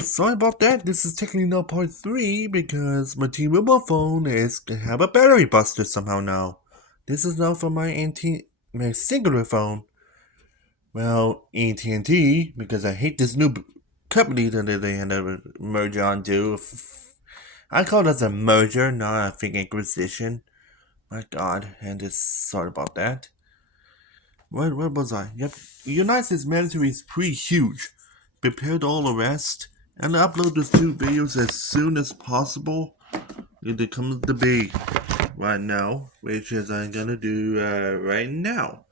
Sorry about that. This is technically now part 3 because my T-Mobile phone is gonna have a battery buster somehow now. This is now from my singular phone. Well, AT&T, because I hate this new company that they had to merge onto. I call this a merger, not a freaking acquisition. My god, and just sorry about that. Where was I? Yep. United States military is pretty huge. Prepared all the rest and upload those 2 videos as soon as possible. It comes to be right now, which is I'm gonna do right now.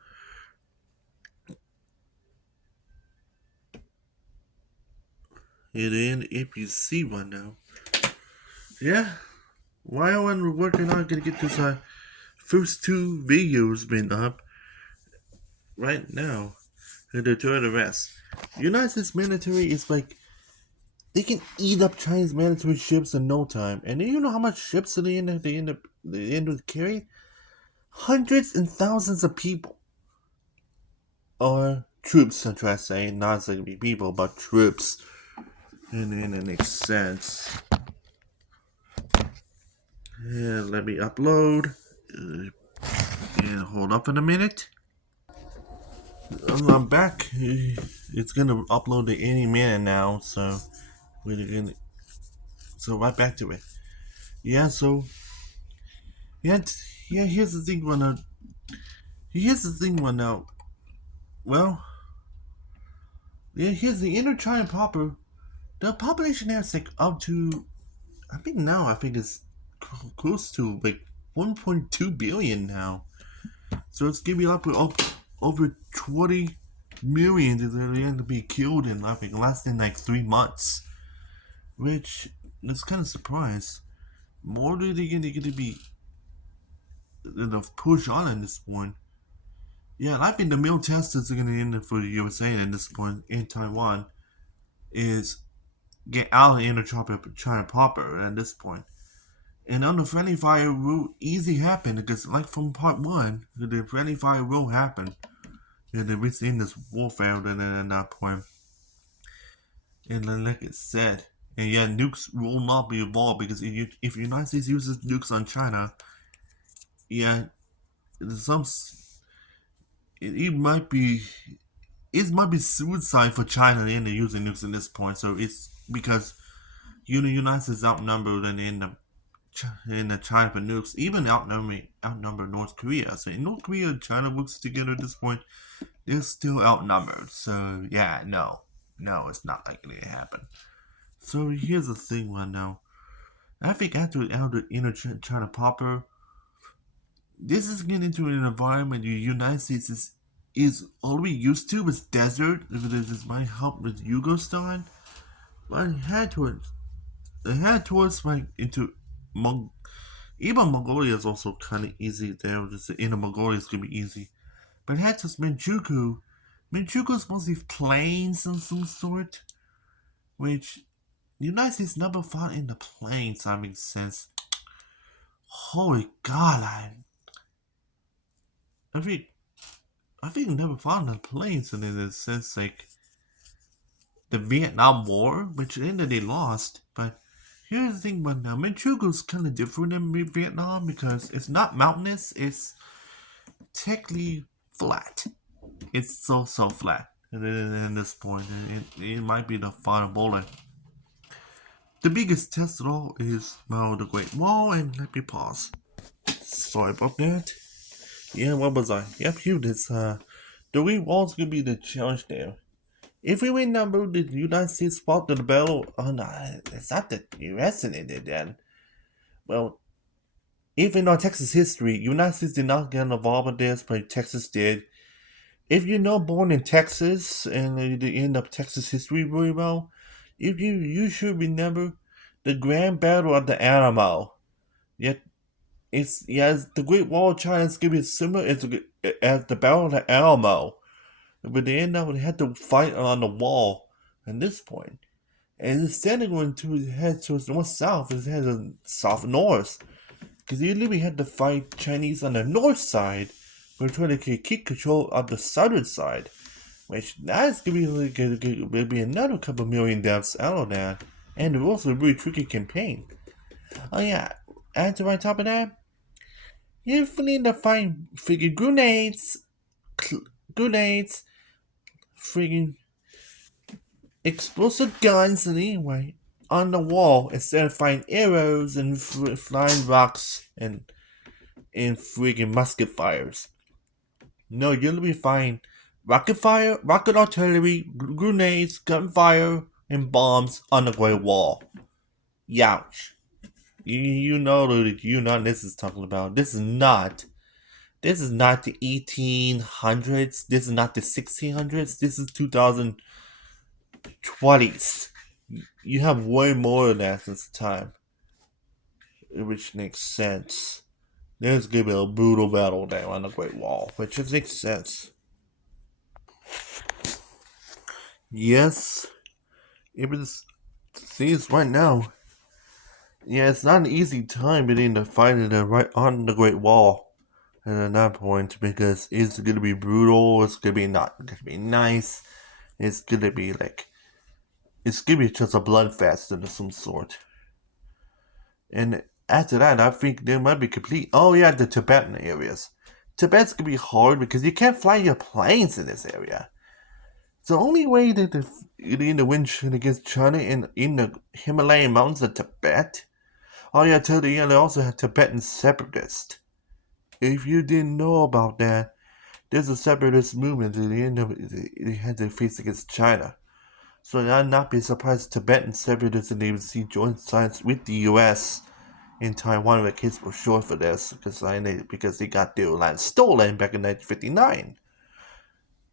If you see one now. Yeah. While I'm working on gonna get this first 2 videos been up right now. And to the rest. United States military is like they can eat up Chinese military ships in no time. And do you know how much ships they end up carrying? Hundreds and thousands of people. Or troops, I'm trying to say. Not going to be people, but troops. And then it makes sense. Yeah, let me upload. And hold up in a minute. I'm back. It's gonna upload to any minute now, so we're gonna. So right back to it. Yeah, so yeah, yeah. Here's the thing. One now. Well, yeah. Here's the inner China proper. The population there is like up to. I think it's close to like 1.2 billion now. So it's gonna be up over 20 million that are going to be killed in I think less than like 3 months, which is kind of surprised. More do they going to be push on at this point. Yeah, and I think the meal testers are going to end up for the USA at this point in Taiwan is get out of the inner China proper at this point. And on the friendly fire will easy happen because like from part 1, the friendly fire will happen. Yeah, we're seeing this warfare at that point. And then like it said, and yeah, nukes will not be involved because if the United States uses nukes on China, yeah, some it might be suicide for China and they're using nukes at this point. So it's because the United States outnumbered and in the China for nukes, even outnumber North Korea. So in North Korea and China works together at this point, they're still outnumbered. So yeah, no, it's not likely to happen. So here's the thing right now. I think after the inner China proper, this is getting into an environment the United States is already used to with desert. If this might help with Yugostan, but head towards like into even Mongolia is also kind of easy there. Just the inner Mongolia is gonna be easy, but head towards Manchukuo. Manchukuo is mostly plains of some sort, which the United States never fought in the plains. That makes sense. Holy God, I think I think never fought in the plains, and in a sense like the Vietnam War, which ended they lost. But here's the thing, but now Manchukuo's kind of different than Vietnam because it's not mountainous. It's technically flat. It's so flat. And then at this point, it might be the final bullet. The biggest test of all is the Great Wall, and let me pause. Sorry about that. Yeah, what was I? Yep, you this the Great Wall's gonna be the challenge there. If we remember the United States fought the battle, oh no, it's not the US in it then. Well, even on Texas history, United States did not get involved in this, but Texas did. If you're not born in Texas and you end up Texas history very well, if you should remember the Grand Battle of the Alamo. Yet the Great Wall of China is gonna be similar as the Battle of the Alamo, but they end up they had to fight on the wall at this point. And instead of going to head towards north south, it head to south north. Because you literally had to fight Chinese on the north side, but trying to keep control of the southern side. which that's gonna be maybe another couple million deaths out of that, and it was also a really tricky campaign. Oh yeah, add to my top of that, you need to find freaking grenades, freaking explosive guns, and anyway, on the wall instead of finding arrows and flying rocks and freaking musket fires. No, you'll be fine. Rocket fire, rocket artillery, grenades, gunfire, and bombs on the Great Wall. Youch. You know that you know what this is talking about. This is not the 1800s. This is not the 1600s. This is 2020s. You have way more of that since the time, which makes sense. There's gonna be a brutal battle there on the Great Wall, which makes sense. Yes, it was. See, it's right now. Yeah, it's not an easy time between the fighting the right on the Great Wall, and at that point because it's gonna be brutal. It's gonna be not gonna be nice. It's gonna be like it's gonna be just a bloodfest of some sort. And after that, I think there might be complete. Oh yeah, the Tibetan areas. Tibet's gonna be hard because you can't fly your planes in this area. The only way that the win against China in the Himalayan mountains of Tibet. Oh yeah, tell you, they also have Tibetan separatists. If you didn't know about that, there's a separatist movement at the end of it. They had to face against China. So I'd not be surprised Tibetan separatists and they would see joint signs with the U.S. in Taiwan. The case for sure for this because they got their land stolen back in 1959.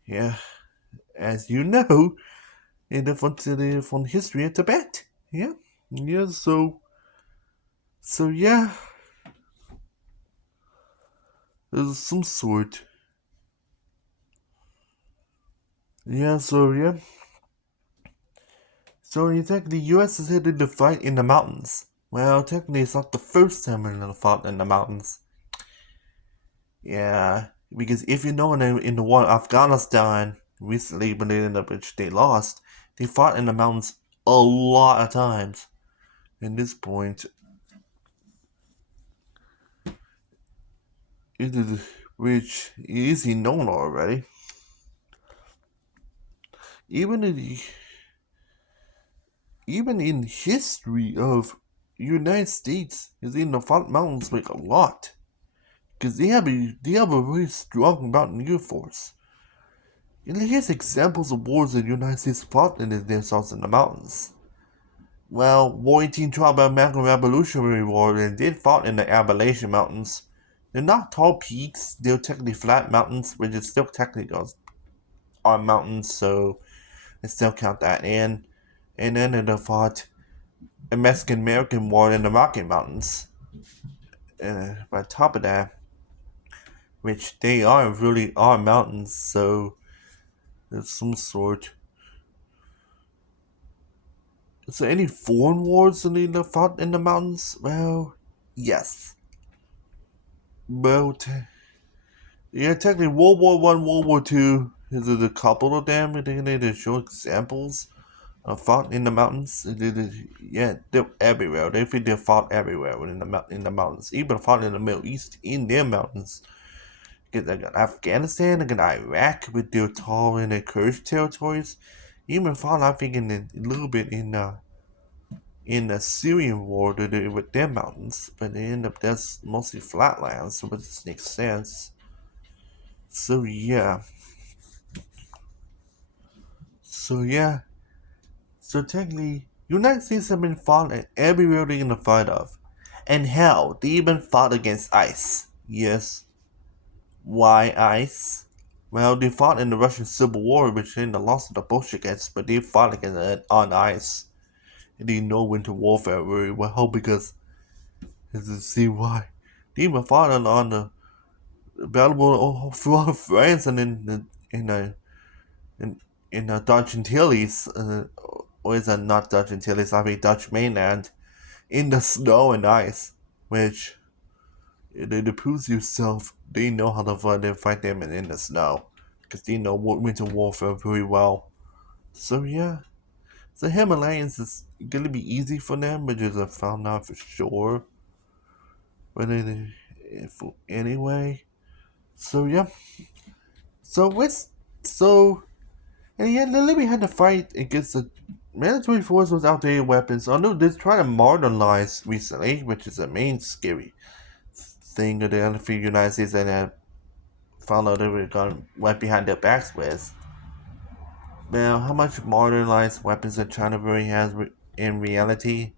Yeah, as you know, in from history of Tibet. Yeah, yeah. So yeah, there's some sort. Yeah, so yeah. So you think the US is headed to fight in the mountains? Well, technically it's not the first time we're gonna fight in the mountains. Yeah, because if you know in the war in Afghanistan recently, but in which they lost, they fought in the mountains a lot of times. At this point, it is which is known already. Even in the even in history of United States is in the front mountains like a lot because they have a very strong mountaineer force. And here's examples of wars the United States fought in themselves in the mountains. Well, War 1812 American Revolutionary War, they did fought in the Appalachian Mountains. They're not tall peaks; they're technically flat mountains, which is still technically on mountains, so they still count that in. And then they fought a Mexican American War in the Rocky Mountains. On top of that, which they are really are mountains, so there's some sort. Is there any foreign wars in the fought in the mountains? Well, yes. Well, yeah, technically World War One, World War Two. Is a couple of them? They show examples of fought in the mountains. Yeah, they're everywhere. They think they fought everywhere in the mountains. Even fought in the Middle East in their mountains. They got Afghanistan, they got Iraq with their tall and their Kurdish territories. Even fought, I think, a little bit in the Syrian war with their mountains, but they end up that's mostly flatlands, so it just makes sense. So yeah, so yeah, so technically, United States have been fought at everywhere they're gonna fight of, and hell, they even fought against ICE. Yes, why ICE? Well, they fought in the Russian Civil War, which then the loss of the Bolsheviks, but they fought against it on ICE. And they know winter warfare very well because see why. They even fought on the available throughout France and in the Dutch Antilles, or is that not Dutch Antilles? I mean Dutch mainland in the snow and ice, which it proves yourself they know how to fight them in the snow. because they know winter warfare very well. So yeah, the Himalayas is gonna be easy for them, because I found out for sure. But anyway, so yeah, so what's so and yeah, the Libya had to fight against the military force with outdated weapons. Although they're trying to modernize recently, which is the main scary thing of the other few United States and found out they were going right behind their backs with. Now, how much modernized weapons that China really has in reality?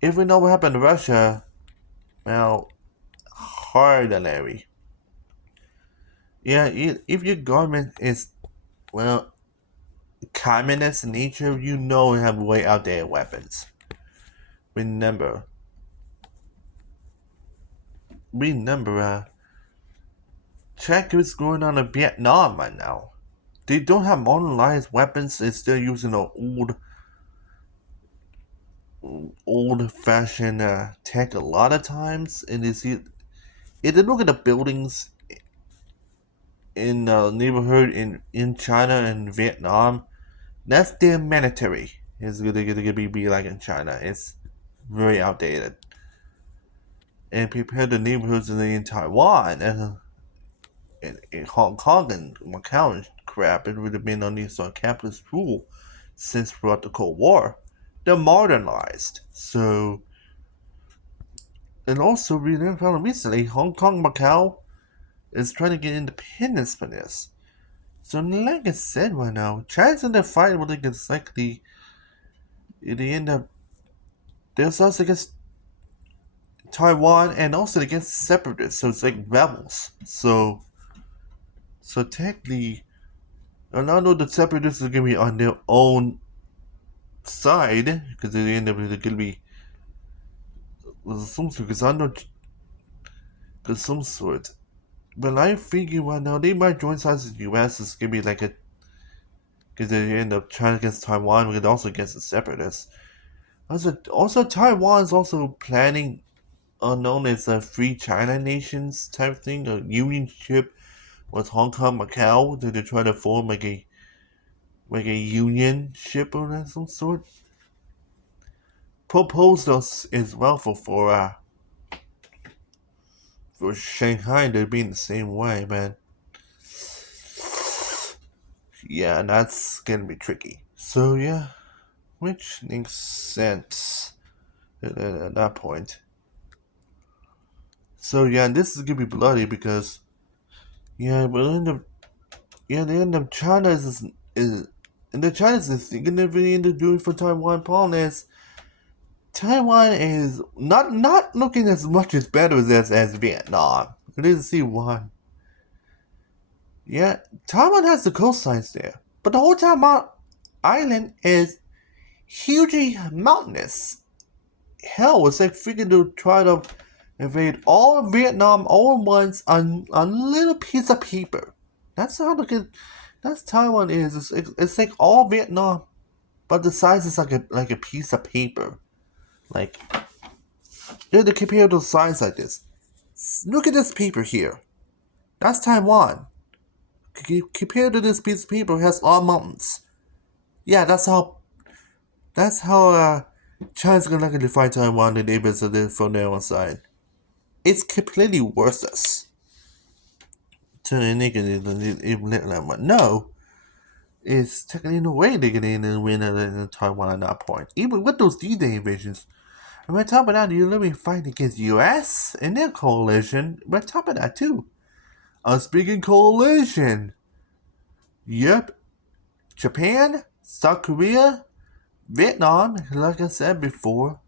If we know what happened to Russia, well, hardly. Yeah, if your government is, well, communist in nature, you know you have way outdated weapons. Remember, remember, check what's going on in Vietnam right now. They don't have modernized weapons. They're still using the old-fashioned tech a lot of times. And you see, if you look at the buildings in the neighborhood in China and Vietnam, that's their military. It's gonna be like in China. It's very outdated. And compare the neighborhoods in Taiwan and Hong Kong and Macau and crap, it would have been on these capitalist rule since throughout the Cold War. They're modernized. So, and also we found recently Hong Kong, Macau is trying to get independence for this. So, like I said right now, China's in the fight with against like the end up there's also against Taiwan and also against separatists. So it's like rebels. So technically, and I know the separatists are gonna be on their own side because at the end of it, they're gonna be some sort. Because I know, because some sort. But I figure right now they might join sides with the U.S. It's gonna be like a because they end up trying against Taiwan, but also against the separatists. Also Taiwan is also planning known as a free China nations type thing, a unionship with Hong Kong, Macau, that they're trying to form like a union ship or some sort. Proposed us as well for Shanghai to be in the same way, man. Yeah, and that's gonna be tricky. So yeah, which makes sense at that point. So yeah, and this is gonna be bloody because the end of China is and the China's is gonna be into doing for Taiwan. Problem is Taiwan is not looking as much as better as Vietnam. I didn't see why. Yeah, Taiwan has the coastlines there, but the whole Taiwan island is hugely mountainous. Hell, it's like freaking to try to invade all of Vietnam all at once on a little piece of paper. That's how looking. That's Taiwan is. It's like all Vietnam, but the size is like a piece of paper. Like they compare those size like this. Look at this paper here. That's Taiwan. Compared to this piece of paper, it has all mountains. Yeah, that's how China's gonna define Taiwan and neighbors from their own side. It's completely worthless to the nigga. No, it's technically no way they're gonna win in Taiwan at that point. Even with those D-Day invasions. And on top of that, you're literally fighting against US and their coalition. On top of that too. A speaking coalition. Yep. Japan, South Korea, Vietnam, like I said before,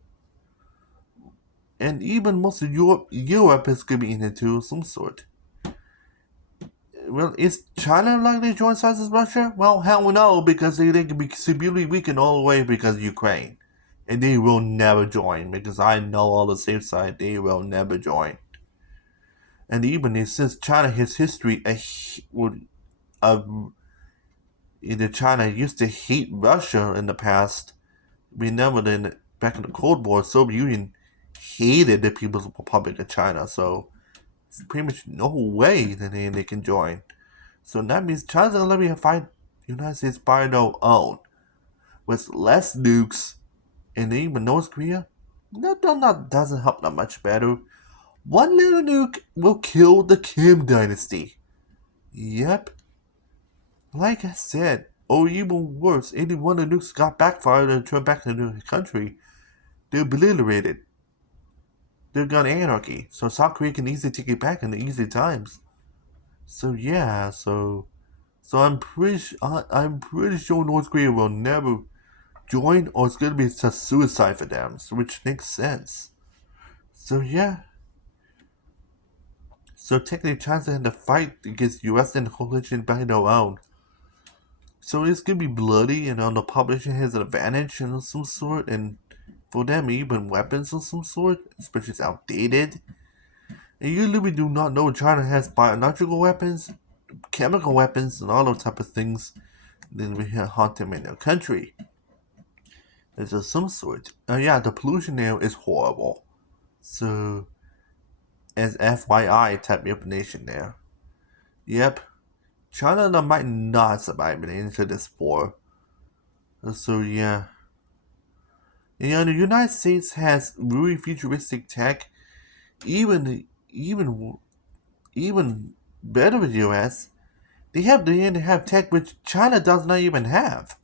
and even most of Europe is going to be in it too, of some sort. Well, is China likely to join sides with Russia? Well, hell no, because they can be severely weakened all the way because of Ukraine. And they will never join, because I know all the safe side, they will never join. And even since China has history of either China used to hate Russia in the past. Remember that back in the Cold War, Soviet Union hated the People's Republic of China, so there's pretty much no way that they can join. So that means China's gonna let me fight the United States by their own with less nukes and even North Korea. That doesn't help that much better. One little nuke will kill the Kim dynasty. Yep, like I said, or even worse, any one of the nukes got backfired and turned back into the country, they're obliterated. They're gone anarchy, so South Korea can easily take it back in the easy times. So yeah, so I'm pretty sure North Korea will never join, or it's gonna be just suicide for them, which makes sense. So yeah, so technically China's had to fight against U.S. and the coalition by their own. So it's gonna be bloody, and the population has an advantage of some sort, and for them even weapons of some sort, especially it's outdated. And usually we do not know China has biological weapons, chemical weapons, and all those type of things. Then we hunt them in their country. There's of some sort. Yeah, the pollution there is horrible. So, as FYI type information there. Yep, China might not survive into this war. So yeah. And the United States has really futuristic tech, even even better than the US. They have tech which China does not even have.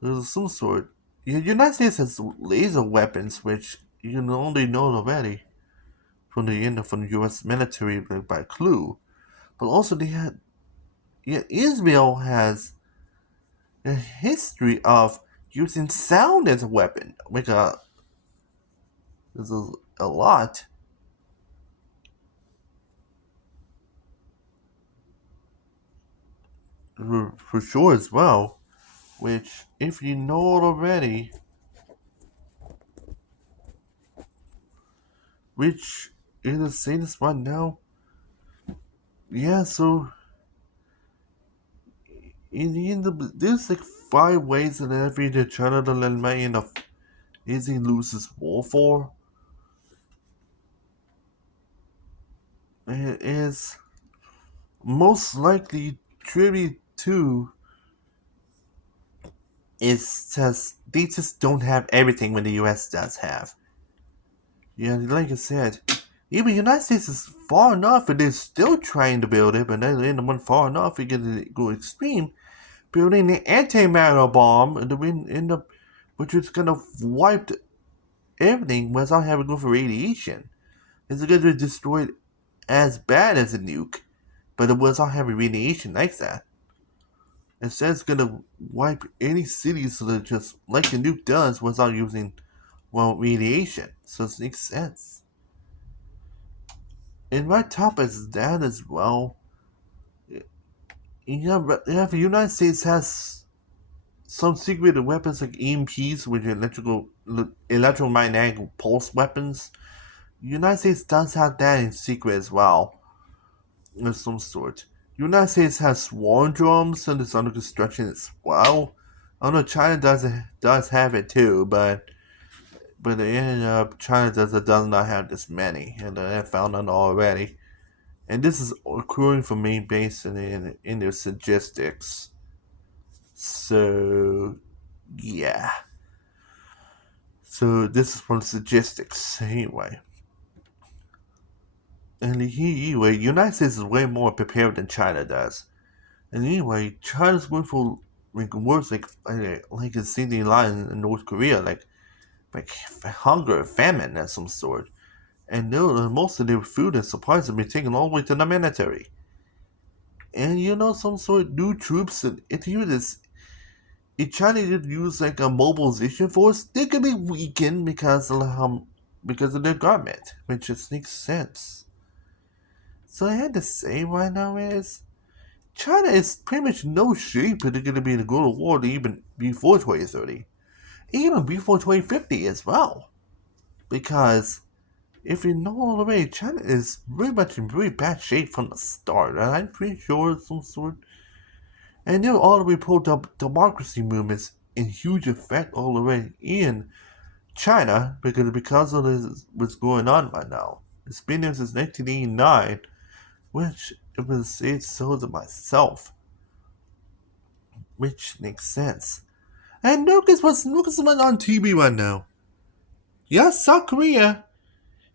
There's some sort. The United States has laser weapons which you only know already from the U.S. military by clue. But also Israel has a history of using sound as a weapon. There's a lot for sure as well. Which, if you know it already, which is the same as right now. Yeah, so in the there's like 5 ways in every the China to let me in of easy loses war for. It is most likely tribute to is just they just don't have everything when the US does have. Yeah, like I said, even the United States is far enough and they're still trying to build it, but then the one far enough we get to go extreme, building the antimatter bomb and the wind end up which is gonna wipe everything without having to go for radiation. It's gonna be destroyed as bad as a nuke, but it without having radiation like that. Instead, it's gonna wipe any cities so that just like the nuke does without using radiation. So it makes sense. And right top is that as well. Yeah, the United States has some secret weapons like EMPs, which are electromagnetic pulse weapons. The United States does have that in secret as well, of some sort. The United States has swarm drums and it's under construction as well. I know China does have it too, but China does not have this many, and I found out already. And this is occurring for main base in their statistics. So yeah. So this is from statistics anyway. And anyway, United States is way more prepared than China does. And anyway, China's going for worse like a city line in North Korea, like hunger, famine of some sort. And most of their food and supplies have been taken all the way to the military. And some sort of new troops, and if you this, if China did use like a mobilization force, they could be weakened because of their government, which just makes sense. So I had to say right now is China is pretty much no shape that they're going to be in a global war even before 2030, even before 2050 as well. Because if you know already, China is very much in very bad shape from the start, and I'm pretty sure some sort. And they're already pro democracy movements in huge effect all the way in China because of this, what's going on right now. It's been there since 1989, which it was say so to myself, which makes sense. And Lucas went on TV right now. Yes, South Korea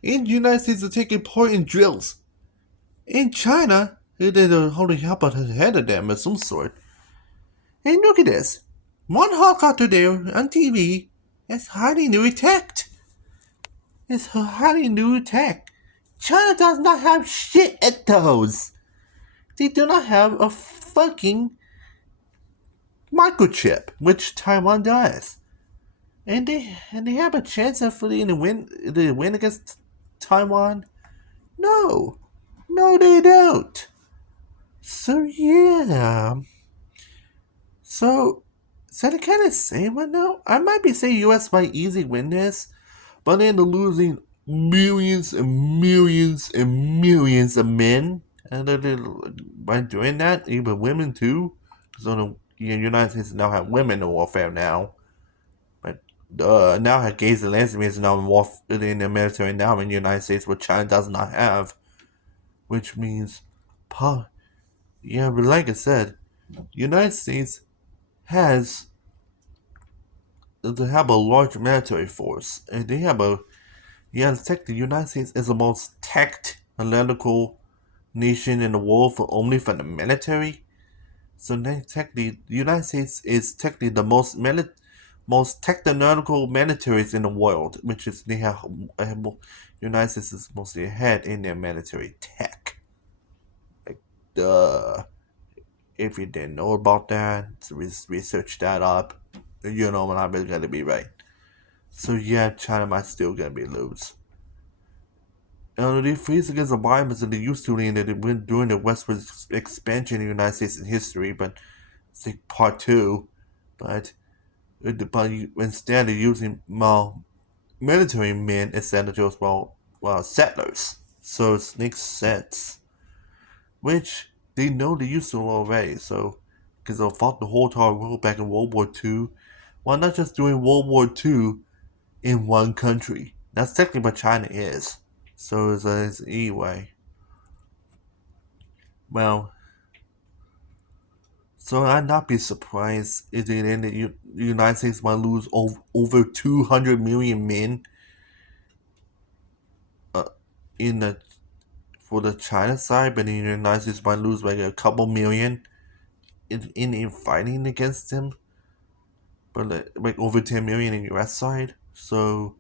and the United States are taking part in drills. In China, they're holding up ahead of them of some sort. And look at this. One helicopter there on TV is highly new tech. It's highly new tech. China does not have shit at those. They do not have a fucking microchip, which Taiwan does. And they have a chance of win against Taiwan? No. No they don't. So yeah. So to kind of say right now, I might be saying US might easily win this, but then they're losing millions and millions and millions of men. And by doing that, even women too. So the United States now have women in warfare now. But now have gays and lesbians now in the military now in the United States, which China does not have. Which means, yeah, but like I said, United States has to have a large military force, and they have a the United States is the most tech analytical nation in the world for only for the military. So then technically, the United States is technically the most technological militaries in the world, which is they have United States is mostly ahead in their military tech. Like, duh. If you didn't know about that, so research that up. You know when I'm gonna be right. So yeah, China might still gonna be lose. They faced against environments that they used to in that it went during the westward expansion of the United States in history, but it's like part two. But, instead they're using military men instead of just settlers. So it makes sense. Which they know they used to already. So because they fought the whole entire world back in World War II, why not just doing World War II in one country? That's technically what China is. So it's anyway. Well, so I'd not be surprised if the United States might lose over 200 million men uh, in the for the China side, but the United States might lose like a couple million in fighting against them, but like over 10 million in the US side. So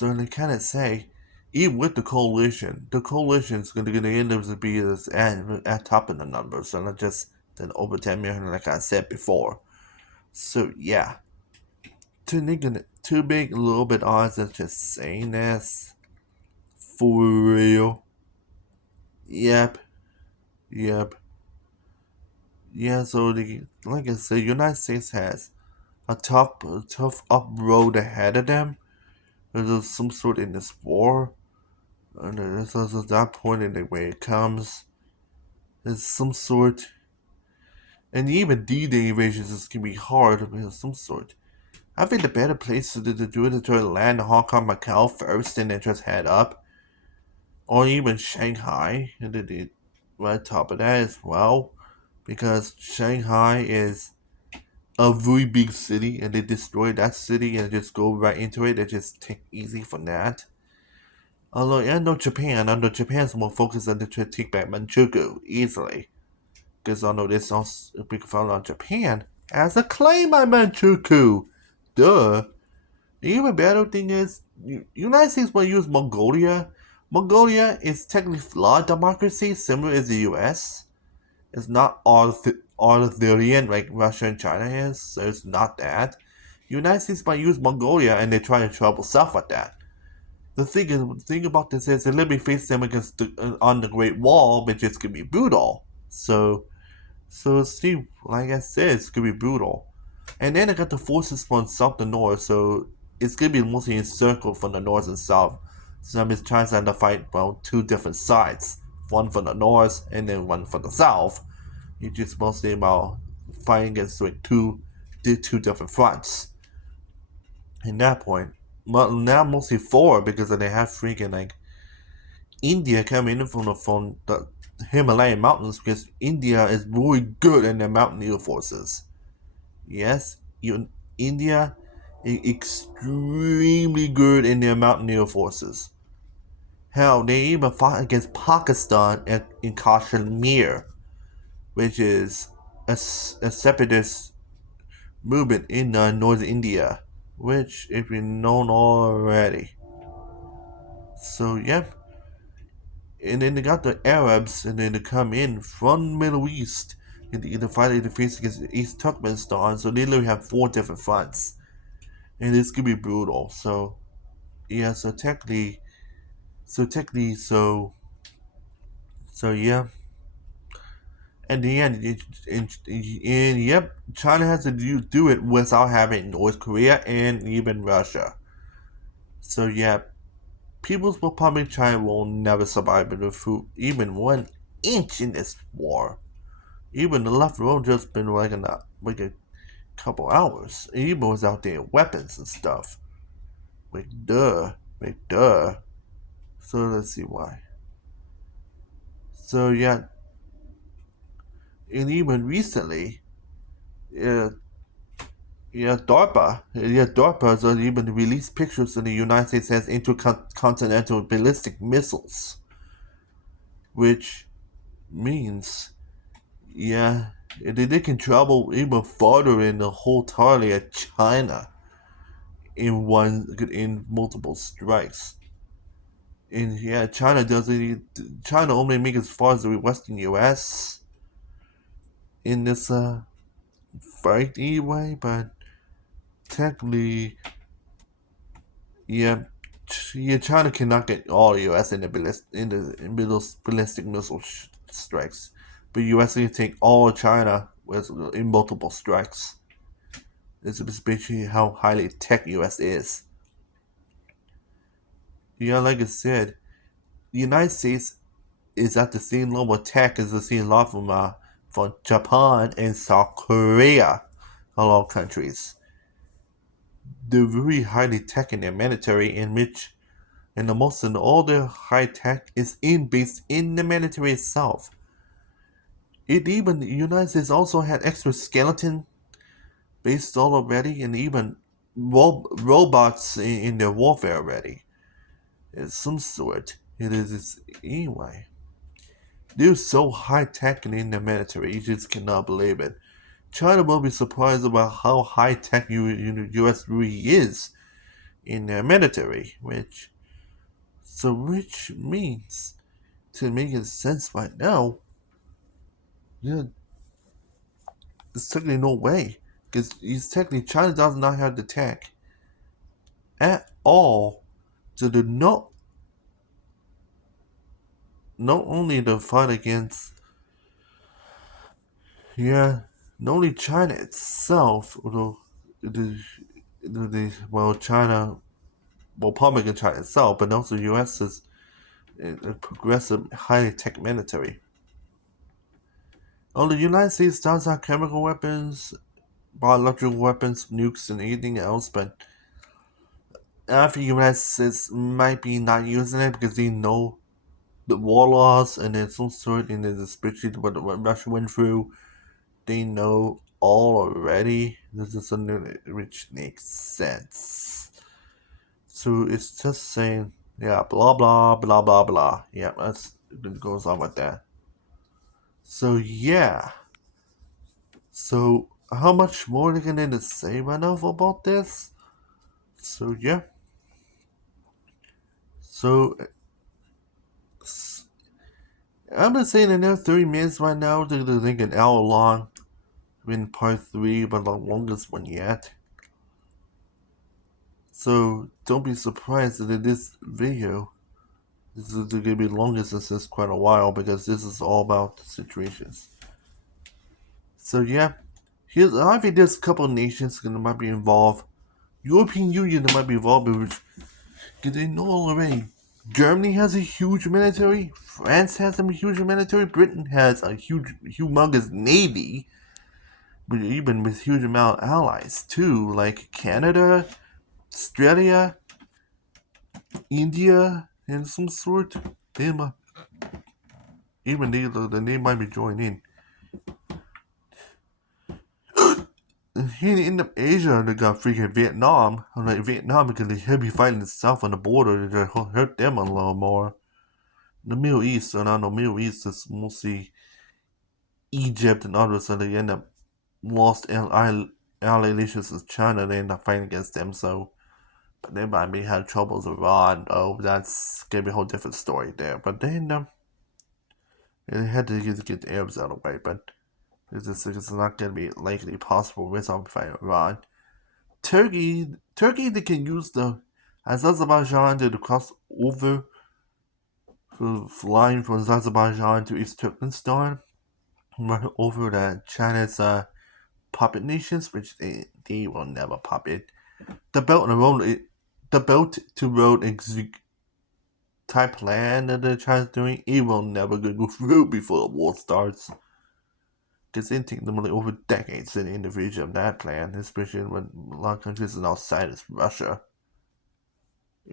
they kind of say, even with the coalition is going to end up to be at top of the numbers, so not just than over 10 million, like I said before. So yeah, too big, a little bit odds of just saying this for real. Yep, yep, yeah. So like I said, United States has a tough up road ahead of them. There's some sort in this war. And there's also that point in the way it comes. There's some sort, and even D-Day invasions is gonna be hard of some sort. I think the better place to do it is to land Hong Kong, Macau first, and then just head up, or even Shanghai, and then right top of that as well, because Shanghai is a very big city, and they destroy that city and just go right into it. They just take easy from that. Although I know Japan's more focused on the to take back Manchukuo easily. Because I know this also we can find out Japan as a claim on Manchukuo. Duh. The even better thing is, United States will use Mongolia. Mongolia is technically flawed democracy, similar as the US. It's not authoritarian like Russia and China is, so it's not that. United States might use Mongolia and they try to trouble stuff with that. The thing about this is they literally face them against on the Great Wall, which is gonna be brutal. So see, like I said, it's gonna be brutal. And then I got the forces from south to north, so it's gonna be mostly in circle from the north and south. So I'm just trying to fight two different sides, one from the north and then one from the south. It's just mostly about fighting against like two different fronts. In that point, well, now mostly four because they have freaking like India coming in from the Himalayan mountains because India is really good in their mountaineer forces. Yes, India is extremely good in their mountaineer forces. Hell, they even fought against Pakistan in Kashmir, which is a separatist movement in North India, which if you known already. So yep, and then they got the Arabs, and then they come in from the Middle East and to fight in the face against East Turkmenistan. So they literally have 4 different fronts, and it's gonna be brutal. So yeah, so yeah. And the end, and yep, China has to do it without having North Korea and even Russia. So yeah, People's Republic China will never survive through even 1 inch in this war. Even the left road just been like a couple hours. Even was out there weapons and stuff. Like duh. So let's see why. So yeah, and even recently, uh, DARPA has even released pictures of the United States has intercontinental ballistic missiles, which means, yeah, they can travel even farther in the whole entirety of China in multiple strikes. And yeah, China only makes as far as the western U.S. in this fight anyway, but technically, yeah, China cannot get all U.S. in the ballistic missile strikes, but U.S. can take all of China in multiple strikes. This is basically how highly tech U.S. is. Yeah, like I said, the United States is at the same level of tech as the same level from Japan and South Korea, a lot of countries. They're very highly tech in their military, in which and the most of all the high tech is based in the military itself. It even the United States also had exoskeleton based all already, and even robots in their warfare already. It's some sort. It is anyway. They're so high tech in the military, you just cannot believe it. China will be surprised about how high tech U.S. really is in their military, which means to make it sense right now, yeah, there's technically no way. Because technically China does not have the tech at all to do not only the fight against, yeah, not only China itself, although China, public in China itself, but also U.S. is a progressive, highly tech military. Although the United States does have chemical weapons, biological weapons, nukes, and anything else, but I think the United States might be not using it because they know the war laws and then some sort, and then especially what Russia went through, they know all already. This is something which makes sense. So it's just saying, yeah, blah blah blah blah blah. Yeah, it goes on with that. So yeah. So how much more are they gonna say right now about this? So yeah. So I'm gonna say in another 30 minutes right now. They're like an hour long. In part 3, but the longest one yet. So don't be surprised that in this video, this is going to be the longest since quite a while because this is all about the situations. So yeah, I think there's a couple of nations that might be involved. European Union that might be involved because they know already. Germany has a huge military. France has a huge military. Britain has a humongous navy. But even with huge amount of allies too, like Canada, Australia, India, and some sort. even they might be joining in. Here in the Asia, they got freaking Vietnam. I'm like Vietnam because they should be fighting itself on the border to hurt them a little more. The Middle East, and I know Middle East is mostly Egypt and others, so they end up lost relations with China. They end up fighting against them. So, but they might be had troubles with Iran. Oh, that's gonna be a whole different story there. But then they had to get the Arabs out of the way. But it's not gonna be likely possible with fighting Iran. Turkey, they can use the Azerbaijan to cross over flying from Azerbaijan to East Turkmenistan, right over the China's puppet nations, which they will never puppet. The Belt to Road type plan that the China's doing, it will never go through before the war starts. Because it takes them over decades in the region of that plan, especially when a lot of countries outside of Russia.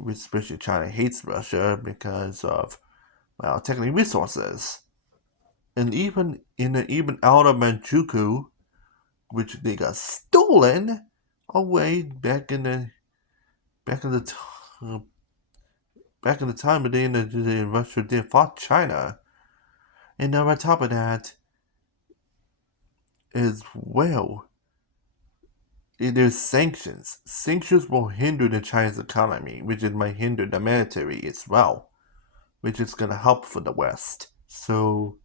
Especially China hates Russia because of, well, technically resources. And even out of Manchukuo, which they got stolen away back in the time when they Russia did fought China. And now on top of that, as well, there's sanctions. Sanctions will hinder the Chinese economy, which it might hinder the military as well, which is gonna help for the West. So,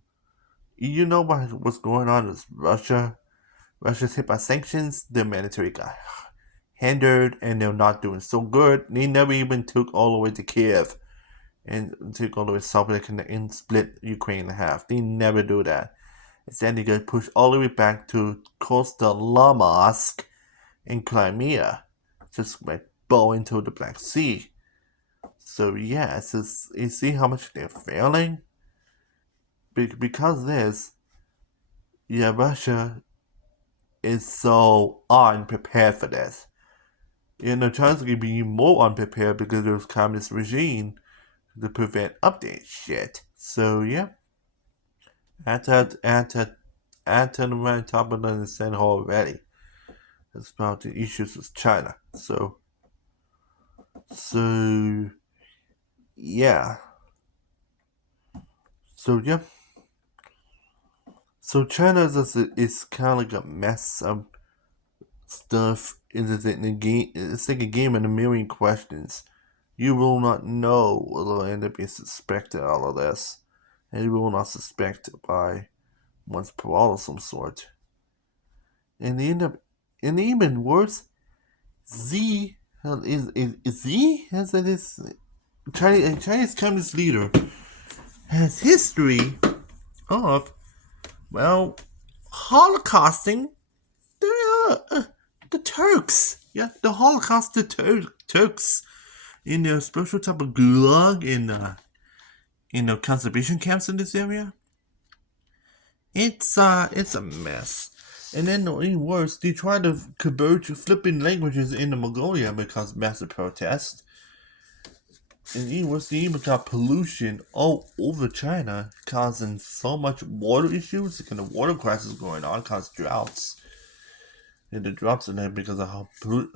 you know what's going on with Russia? Russia's hit by sanctions. Their military got hindered, and they're not doing so good. They never even took all the way to Kiev and took all the way south and split Ukraine in half. They never do that. Instead, they get pushed all the way back to Costa Lamask in Crimea, just by bow into the Black Sea. So yeah, you see how much they're failing? Because of this, yeah, Russia is so unprepared for this. China's going to be more unprepared because there's communist regime to prevent update shit. So yeah, add to the right top of the center already. That's about the issues with China. So yeah. So yeah. So China is kind of like a mess of stuff. It's like a game of a million questions. You will not know what will end up being suspected all of this, and you will not suspect by once per all of some sort. And they end up, and even worse, Z is Z as it is Chinese Communist leader has history of, well, holocausting the Turks. Yeah, the Holocaust the Turks in their special type of gulag in the concentration camps in this area. It's a mess. And then even worse, they try to converge flipping languages into Mongolia because massive protest. And even worse, they even got pollution all over China, causing so much water issues, and the water crisis going on, cause droughts. And the droughts in there because of how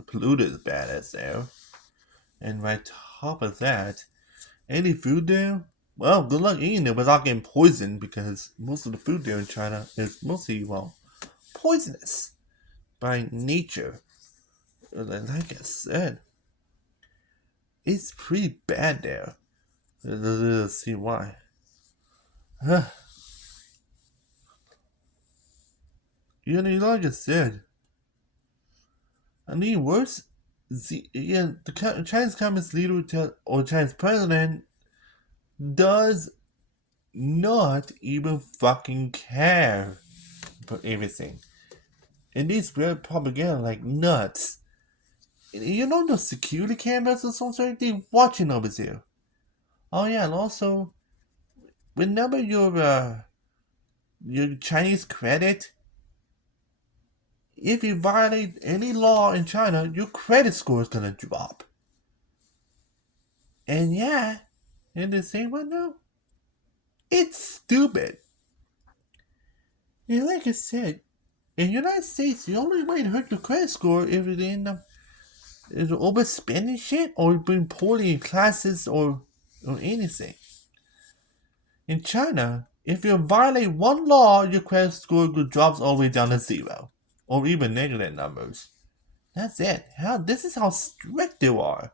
polluted bad it's there. And right top of that, any food there, well, good luck eating it without getting poisoned because most of the food there in China is mostly, well, poisonous by nature. Like I said, it's pretty bad there. Let's see why. Like I said, I mean, worse. The Chinese Communist leader or Chinese president does not even fucking care for everything. And they spread propaganda like nuts. You know the security cameras and so on, they watching over there. Oh yeah, and also whenever your Chinese credit, if you violate any law in China, your credit score is gonna drop. And yeah, in the same one now. It's stupid. And like I said, in the United States, the only way to hurt your credit score if you end up is overspending shit or being poorly in classes or anything. In China, if you violate one law, your credit score drops all the way down to zero, or even negative numbers. That's it. This is how strict they are.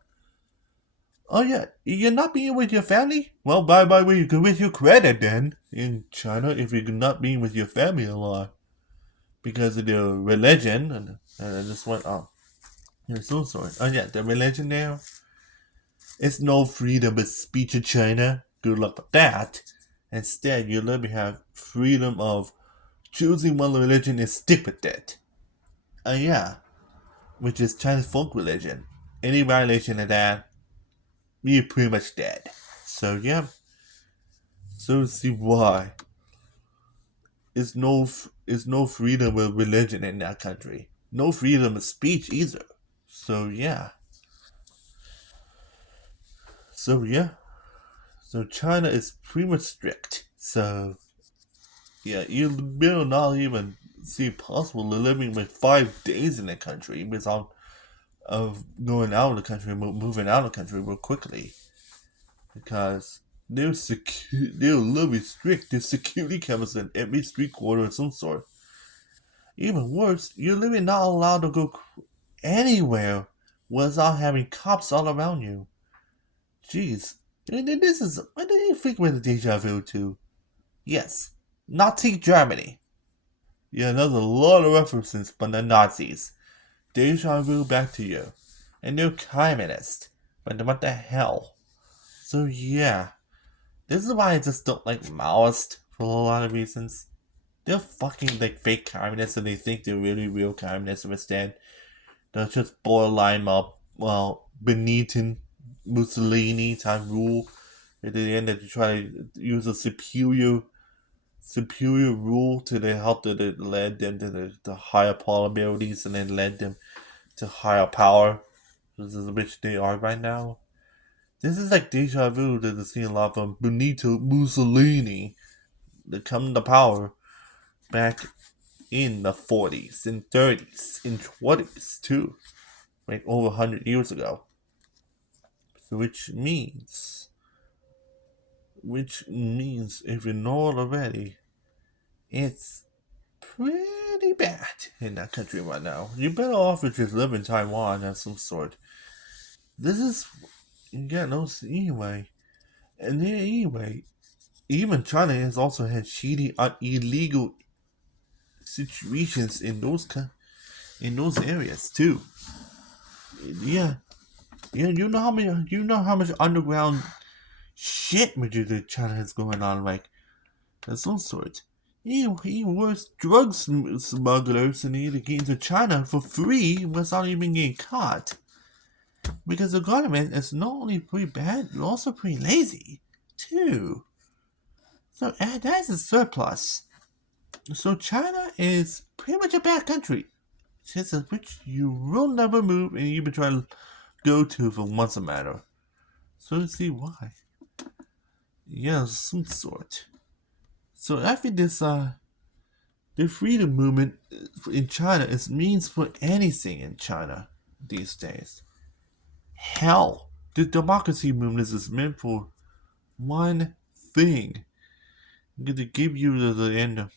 Oh yeah, you're not being with your family? Well, bye with your credit then. In China, if you're not being with your family a lot because of their religion, and I just went, oh, you're so sorry. Oh yeah, the religion there. It's no freedom of speech in China. Good luck with that. Instead, you let me have freedom of choosing one religion and stick with it. Yeah, which is Chinese folk religion. Any violation of that, you're pretty much dead. So yeah, so see why is no freedom of religion in that country. No freedom of speech either. So yeah, so yeah, so China is pretty much strict. So yeah, you will not even see possible living with 5 days in the country without of going out of the country, moving out of the country real quickly, because they're really strict. There's security cameras in every street corner of some sort. Even worse, you're literally not allowed to go anywhere without having cops all around you. Jeez, and this is what do you think with the deja vu to? Yes, Nazi Germany. Yeah, there's a lot of references from the Nazis. Deja vu back to you. And they're communist. But what the hell? So yeah, this is why I just don't like Maoist for a lot of reasons. They're fucking like fake communists and they think they're really real communists instead. They're just borderline Benito Mussolini type rule. At the end, they try to use a superior rule to the help that led them to the higher probabilities and then led them to higher power. This is which they are right now. This is like deja vu that I've seen a lot from Benito Mussolini that come to power back in the 40s and 30s and 20s too, like over 100 years ago. So which means if you know it already, it's pretty bad in that country right now. You're better off if you just live in Taiwan of some sort. This is no anyway. And then anyway, even China has also had shady, illegal situations in those areas too. Yeah, yeah. You know how much underground shit with China is going on, like of some sort. Even worse, drug smugglers need to get into China for free without even getting caught. Because the government is not only pretty bad, but also pretty lazy, too. So that's a surplus. So China is pretty much a bad country. It's a which you will never move and even try to go to for once a matter. So you see why. Yeah, some sort. So I think the freedom movement in China is means for anything in China these days. Hell, the democracy movement is meant for one thing. I'm going to give you the end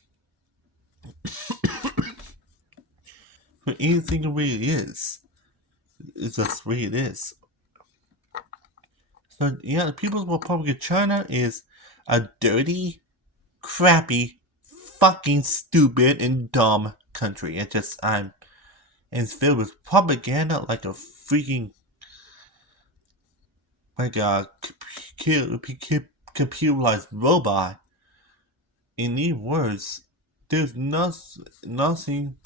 for anything the way it is. It's just the way it is. So yeah, the People's Republic of China is a dirty, crappy, fucking stupid and dumb country. And it's filled with propaganda like a freaking like a computerized robot. In these words, there's nothing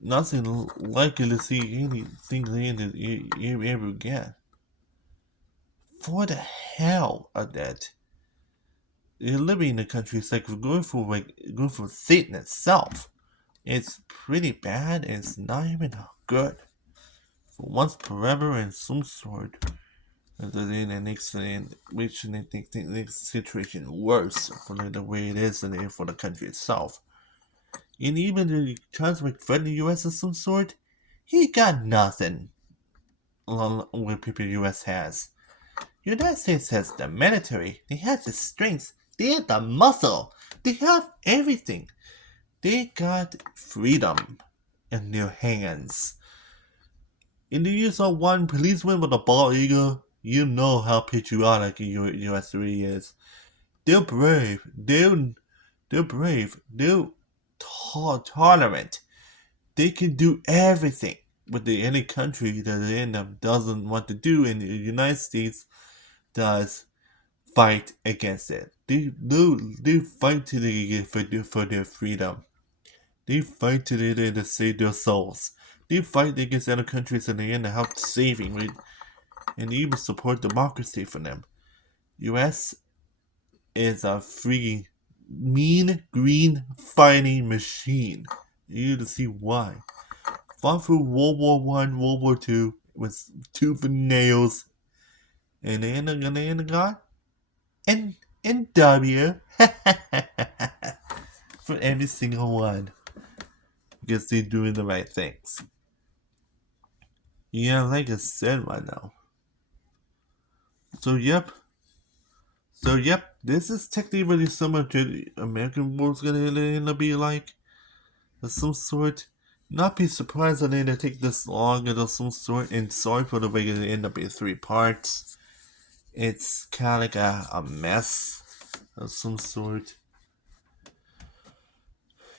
likely to see anything that you ever get. For the hell of that. You're living in the country, it's like going for Satan itself. It's pretty bad and it's not even good. For once forever and some sort. then it makes which makes the situation worse for the way it is and for the country itself. And even the China's like threaten the U.S. of some sort, he got nothing with people the U.S. has. The United States has the military, they have the strength, they have the muscle, they have everything. They got freedom in their hands. In the use of one policeman with a bald eagle, you know how patriotic the U.S. really is. They're brave. They're brave. They're tolerant. They can do everything what any country that they end up doesn't want to do, and the United States does fight against it. They fight to for their freedom. They fight to the end to save their souls. They fight against other countries and they end up help saving, right? And they even support democracy for them. U.S. is a freaking mean green fighting machine. You need to see why. Fought through World War One, World War Two with tooth and nails, and they end up got and W for every single one because they're doing the right things. Yeah, like I said right now. So yep, this is technically really similar to the American War's gonna end up be like of some sort. Not be surprised that they take this long and of some sort, and sorry for the way it end up in three parts. It's kinda like a mess of some sort.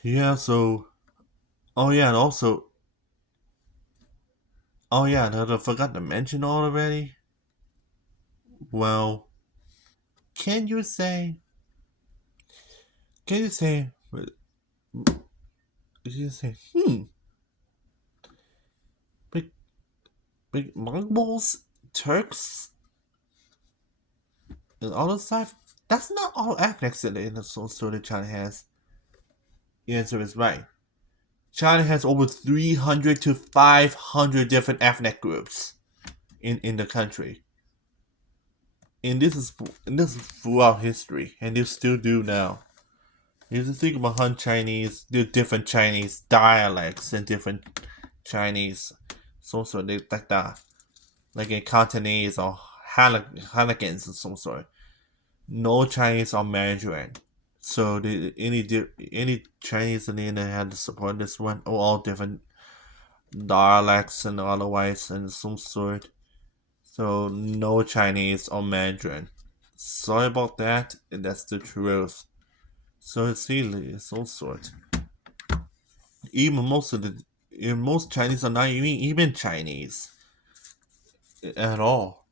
Yeah, so oh yeah, and also oh yeah, and I forgot to mention already. Well, can you say can you say can you say big big Mongols, Turks, and all this stuff? That's not all ethnics in the soul story that China has. The answer is right. China has over 300 to 500 different ethnic groups in the country. And this is throughout history, and they still do now. If you think about Han Chinese, there are different Chinese dialects and different Chinese, so they like that, like in Cantonese or Hanagans or some sort. No Chinese or Mandarin. So any Chinese in the internet had to support this one, or all different dialects and otherwise and some sort. So no Chinese or Mandarin. Sorry about that, and that's the truth. So it's really some sort. Even most Chinese are not even Chinese at all.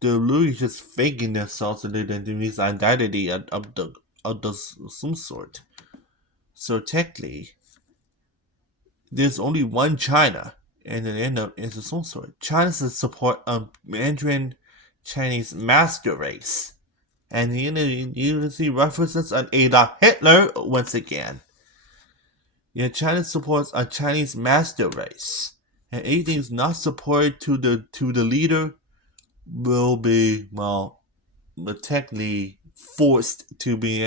They're literally just faking themselves and their identity of the some sort. So technically, there's only one China, and then end up is some sort. China's to support a Mandarin Chinese master race, and you see references on Adolf Hitler once again. Yeah, China supports a Chinese master race, and anything is not supported to the leader will be technically forced to be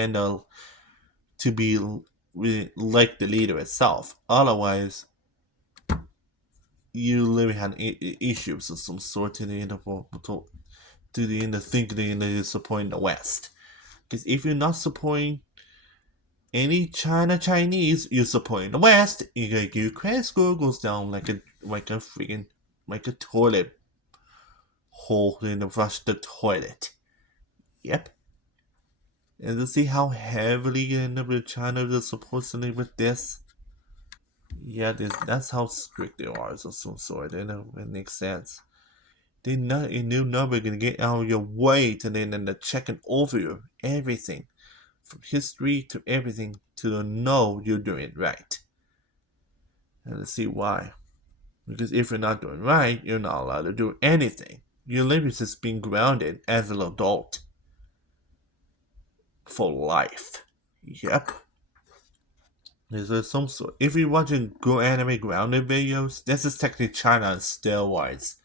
to be like the leader itself. Otherwise, you literally had issues of some sort to the end of to the end of thinking that you're supporting the West. Because if you're not supporting any Chinese, you're supporting the West. Your credit score goes down like a freaking like a toilet hole in the flush the toilet. Yep. And to see how heavily you end up with China to support something with this. Yeah, that's how strict they are of some sort. It makes sense. They're never gonna get out of your way to then end up checking over you everything. From history to everything to know you're doing it right. And to see why. Because if you're not doing right, you're not allowed to do anything. You're literally just being grounded as an adult. For life. Yep. There's some sort. If you're watching Go Anime Grounded videos, this is technically China on steroids.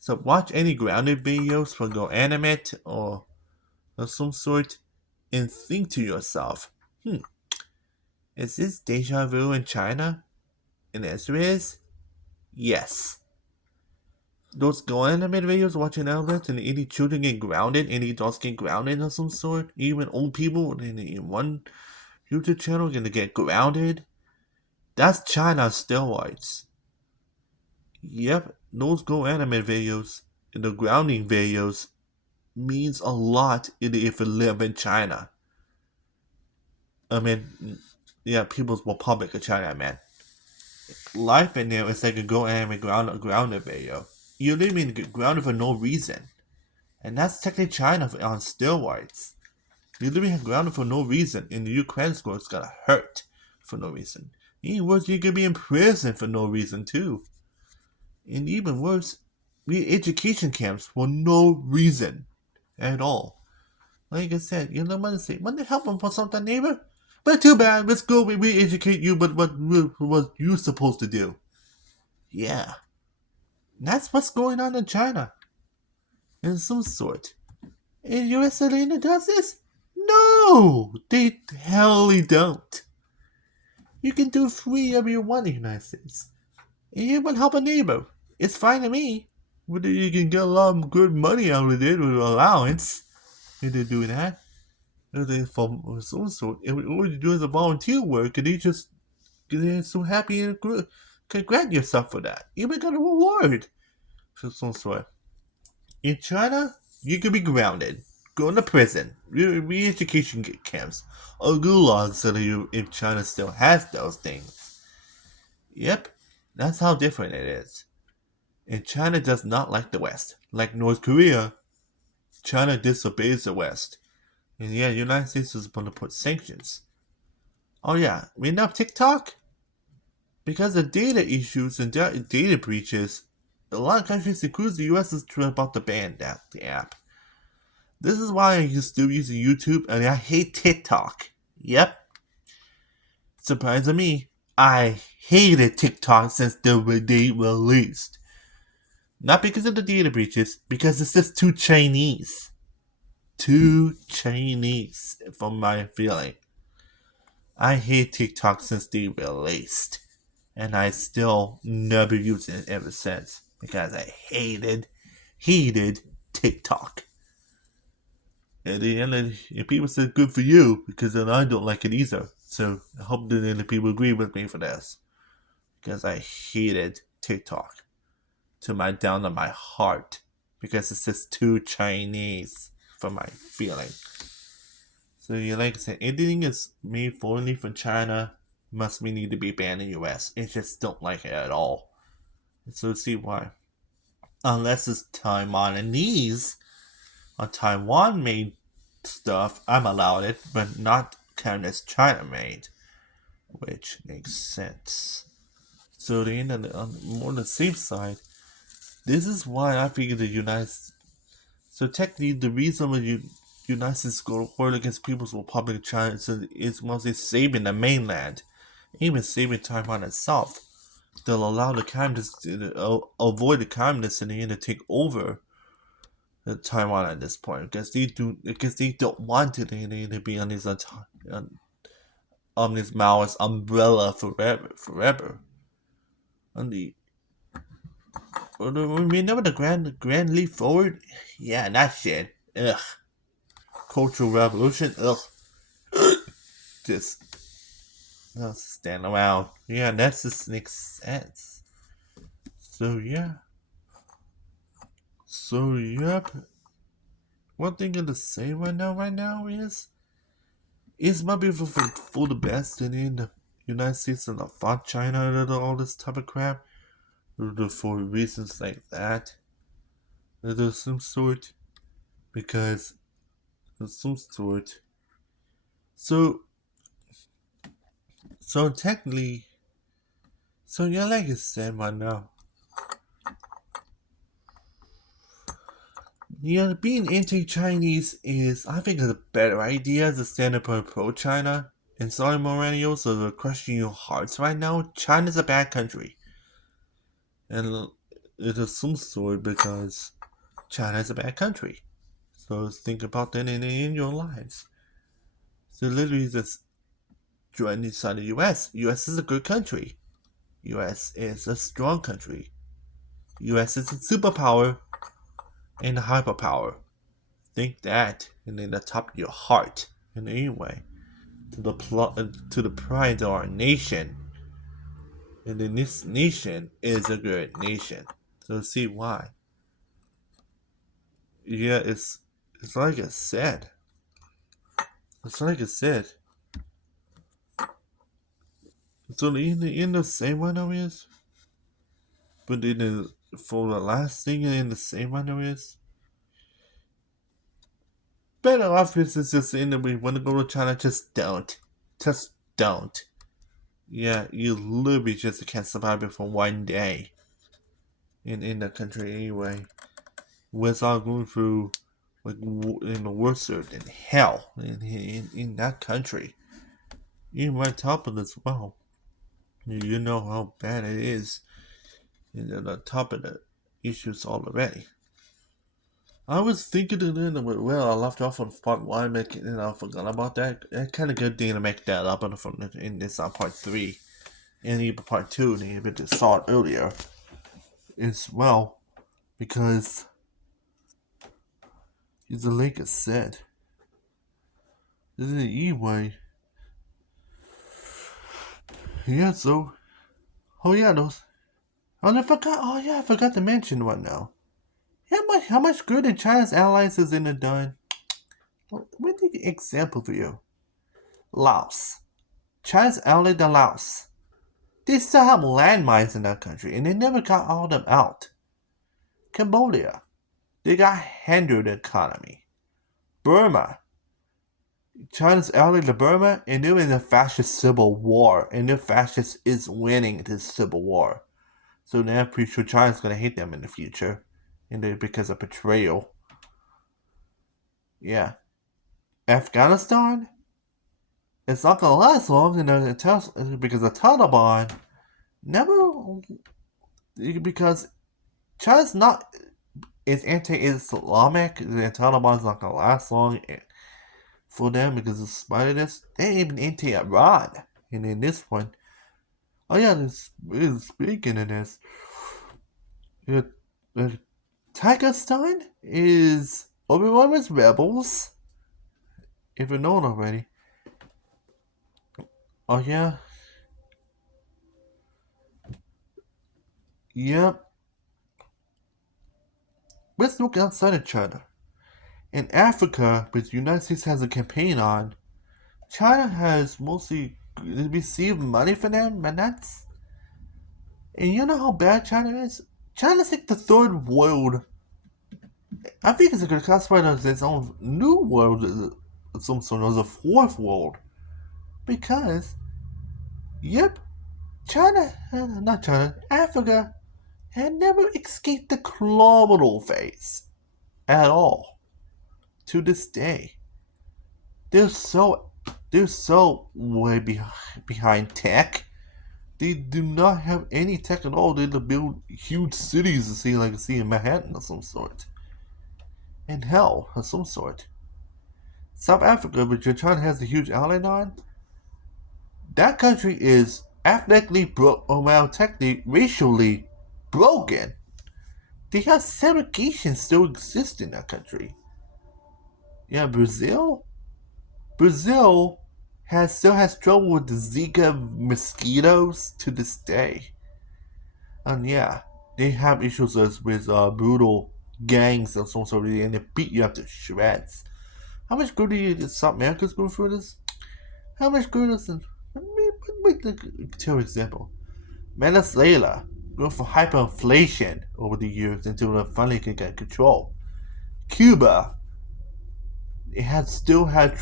So watch any grounded videos from Go Animate or of some sort and think to yourself, is this deja vu in China? And the answer is yes. Those Go Animate videos watching outlets and any children get grounded, any adults get grounded of some sort, even old people in one YouTube channel gonna get grounded. That's China steroids. Yep, those Go Animate videos and the grounding videos means a lot if you live in China. I mean, yeah, People's Republic of China, man. Life in there is like a Go Anime grounded video. You literally get grounded for no reason. And that's technically China on steroids. You literally get grounded for no reason, and your credit score is gonna hurt for no reason. Even worse, you could be in prison for no reason too. And even worse, re-education camps for no reason at all. Like I said, you know what to say? Want to help them for something, neighbor? But too bad. Let's go. We re-educate you, but what you supposed to do? Yeah, that's what's going on in China, in some sort. And U.S. Selena does this? No, they hellly don't. You can do free whatever you want in the United States. And you want to help a neighbor. It's fine to me. Whether you can get a lot of good money out of it with allowance, if they do that. If they from some sort, all you do is a volunteer work, and they just get so happy and congratulate yourself for that. You even got a reward for some sort. In China, you could be grounded, go into prison, re-education camps, or gulags if China still has those things. Yep, that's how different it is. And China does not like the West. Like North Korea, China disobeys the West. And yeah, the United States is going to put sanctions. Oh yeah, we know TikTok? Because of data issues and data breaches, a lot of countries, including the US, is about to ban the app. This is why I'm still using YouTube and I hate TikTok. Yep. Surprise to me, I hated TikTok since the day released. Not because of the data breaches, because it's just too Chinese. Too Chinese, from my feeling. I hate TikTok since they released. And I still never used it ever since. Because I hated TikTok. At the end of the, people said good for you, because then I don't like it either. So I hope that the people agree with me for this. Because I hated TikTok. Down to my heart. Because it's just too Chinese for my feeling. So yeah, like I said, anything is made only from China must need to be banned in the US. I just don't like it at all. So see why. Unless it's Taiwanese or Taiwan made stuff, I'm allowed it, but not kind as China made. Which makes sense. So the end of on more the safe side, this is why I figure the United States. So technically, the reason why United States go to war against People's Republic of China is mostly saving the mainland, even saving Taiwan itself. They'll allow the communists to avoid the communists in the end to take over Taiwan at this point because they don't want to be on this Maoist umbrella forever. And remember the Grand Leap Forward? Yeah, that shit. Ugh. Cultural Revolution. Ugh. Just stand around. Yeah, that just makes sense. So yeah. So yep. One thing I'm gonna say right now is it's might be for the best in the United States and fought China and all this type of crap. For reasons like that. There's some sort because there's some sort. So technically, so yeah, like I said right now, yeah, being anti-Chinese is, I think, a better idea as a stand up pro-China. And sorry, millennials, are questioning your hearts right now. China's a bad country, and it is some sort because China is a bad country. So think about that in your lives. So literally just join inside the US. US is a good country. US is a strong country. US is a superpower and a hyperpower. Think that and then the top of your heart. And anyway, to the pride of our nation. And then this nation is a good nation. So see why. Yeah, it's like I said. It's like I said. So in the same one now is, but in the for the last thing in the same one now is. Better off is just in the we want to go to China, just don't. Just don't. Yeah, you literally just can't survive it for one day in that country anyway. Without going through like in the worse than hell in that country. Even my top of as well. You know how bad it is. And on the top of the issues already. I was thinking of it, well, I left off on part one, and I forgot about that. It's kind of good thing to make that up in this part three, and even part two, and even just saw it earlier as well, because as the lake has said, this is an E-way. Yeah, so, oh yeah, those, oh, I forgot, oh yeah, I forgot to mention one now. How much good did China's allies has in it done? What the example for you? Laos. China's ally the Laos. They still have landmines in that country, and they never got all of them out. Cambodia. They got hindered the economy. Burma. China's ally to Burma, and they're in a fascist civil war, and the fascist is winning this civil war. So now I'm pretty sure China's gonna hate them in the future, and because of betrayal. Yeah. Afghanistan. It's not gonna last long, because the Taliban never, because China's not is anti-Islamic. The Taliban's not gonna last long for them because in spite of this, they ain't even anti-Iran. And in this one, oh yeah, speaking of this, Tajikistan is overrun with rebels. If you know it already. Oh yeah. Yep. Let's look outside of China. In Africa, which the United States has a campaign on, China has mostly received money from them, and that's. And you know how bad China is? China's like the third world. I think it's going to classify it as its own new world, some sort of a fourth world. Because, yep, not China, Africa had never escaped the colonial phase at all. To this day, they're so way behind tech. They do not have any tech at all. They to build huge cities to see in Manhattan of some sort, and hell of some sort. South Africa, which China has a huge ally on, that country is ethnically technically racially broken. They have segregation still exists in that country. Yeah, Brazil. Brazil still has trouble with the Zika mosquitoes to this day. And yeah, they have issues with brutal gangs of some sort, and they beat you up to shreds. How much good do you think South America's going through this? How much good is it? Let me tell you an example. Venezuela going for hyperinflation over the years until it finally can get control. Cuba, it still had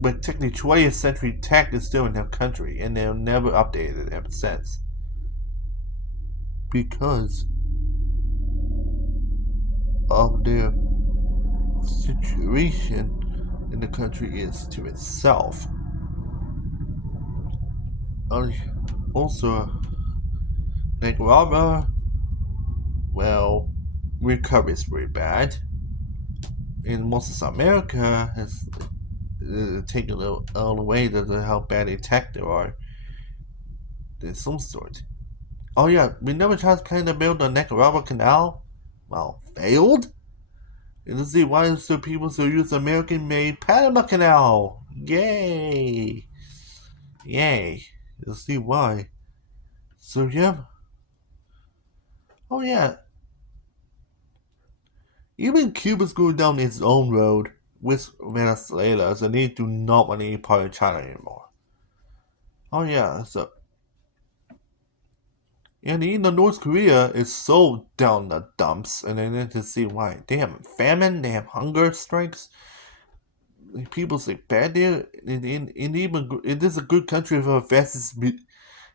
but technically 20th century tech is still in their country, and they've never updated it ever since. Because of their situation in the country is to itself. Also, Nicaragua, well, recovery is very bad. In most of South America, has taken all the way to how bad attack there are. There's some sort. Oh yeah, we never tried to plan to build the Nicaragua Canal. Well, failed. And let's see why is the people still use American-made Panama Canal. Yay! Yay! Let's see why. So yeah. Oh yeah. Even Cuba's going down its own road with Venezuela, so they do not want any part of China anymore. Oh yeah. So and even North Korea is so down the dumps, and then to see why they have famine, they have hunger strikes. People say bad there, and even it is a good country for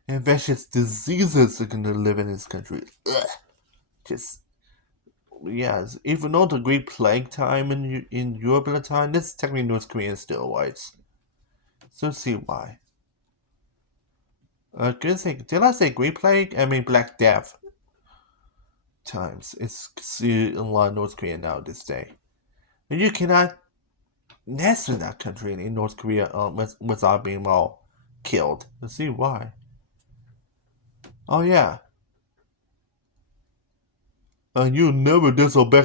infectious diseases are gonna live in this country. Ugh. Just yes, even though the Great Plague time in Europe at the time, this is technically North Korean steroids. So see why. Good thing. Did I say Great Plague? I mean Black Death times. It's in a lot of North Korea now this day. And you cannot nest in that country in North Korea without being all killed. Let's see why. Oh yeah. You never disobey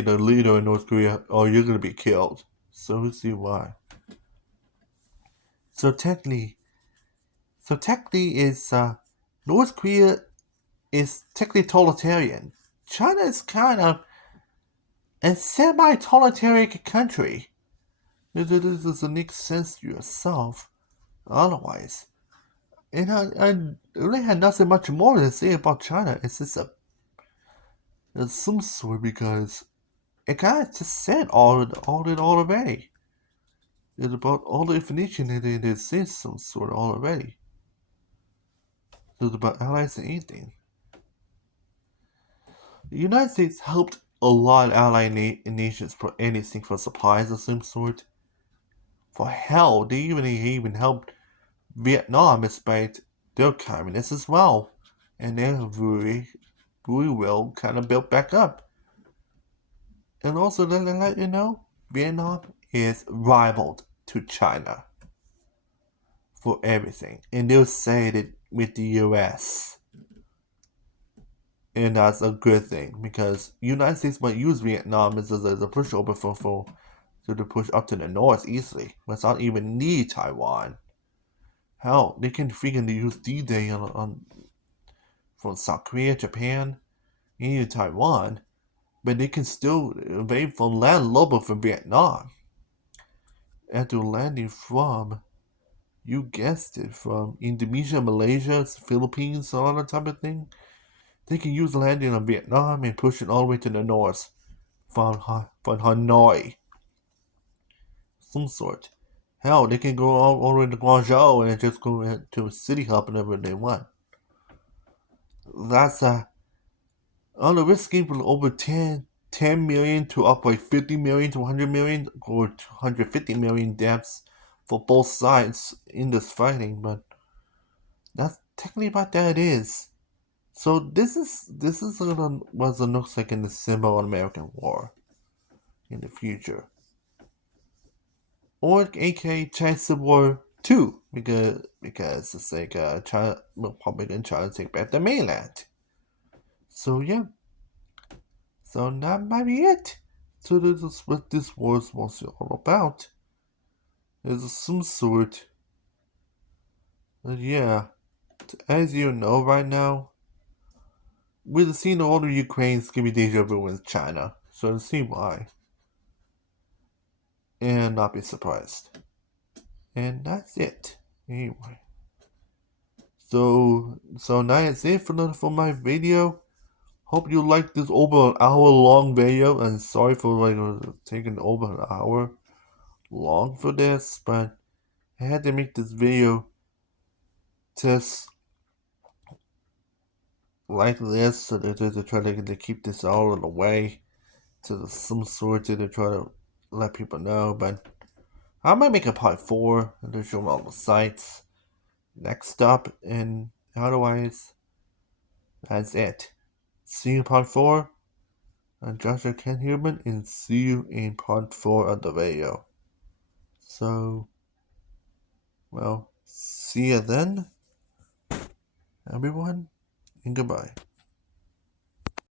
the leader in North Korea, or you're gonna be killed. So let's see why. So technically, is North Korea is technically totalitarian. China is kind of a semi-totalitarian country. This doesn't make sense to yourself. Otherwise, and I really had nothing much more to say about China. It's just it's some sort because it kind of just said all already. It's about all the information that it says some sort already. It's about allies and anything. The United States helped a lot of allied nations for anything for supplies of some sort. For hell, they even helped Vietnam despite their communists as well. And they're very well kind of built back up. And also, let you know, Vietnam is rivaled to China for everything. And they'll say it with the US. And that's a good thing because United States might use Vietnam as a pushover to push up to the north easily without even need Taiwan. Hell, they can freaking use D-Day from South Korea, Japan, and even Taiwan, but they can still invade from land lower from Vietnam. After landing from, you guessed it, from Indonesia, Malaysia, Philippines, all that type of thing, they can use landing on Vietnam and push it all the way to the north from Hanoi. Some sort. Hell, they can go all the way to Guangzhou and just go to a city hub whenever they want. That's on the risk scheme from over 10 million to up like 50 million to 100 million or 150 million deaths for both sides in this fighting, but that's technically what that is. So this is what it looks like in the Sino-American War in the future, or aka China Civil War 2, because it's like China Republic and China take back the mainland. So yeah, so that might be it. So this is what this war is mostly all about. There's some sort. But yeah, as you know right now, we've seen all the Ukraine's give me deja vu with China, so to see why. And not be surprised. And that's it. Anyway. So now that's it for my video. Hope you liked this over an hour long video, and sorry for taking over an hour long for this, but I had to make this video just like this so to try to keep this all in the way to some sort to try to let people know. But I might make a part 4 and to show them all the sites next up, and otherwise that's it. See you in part 4. I'm Joshua Ken Human, and see you in part 4 of the video. So, well, see you then, everyone, and goodbye.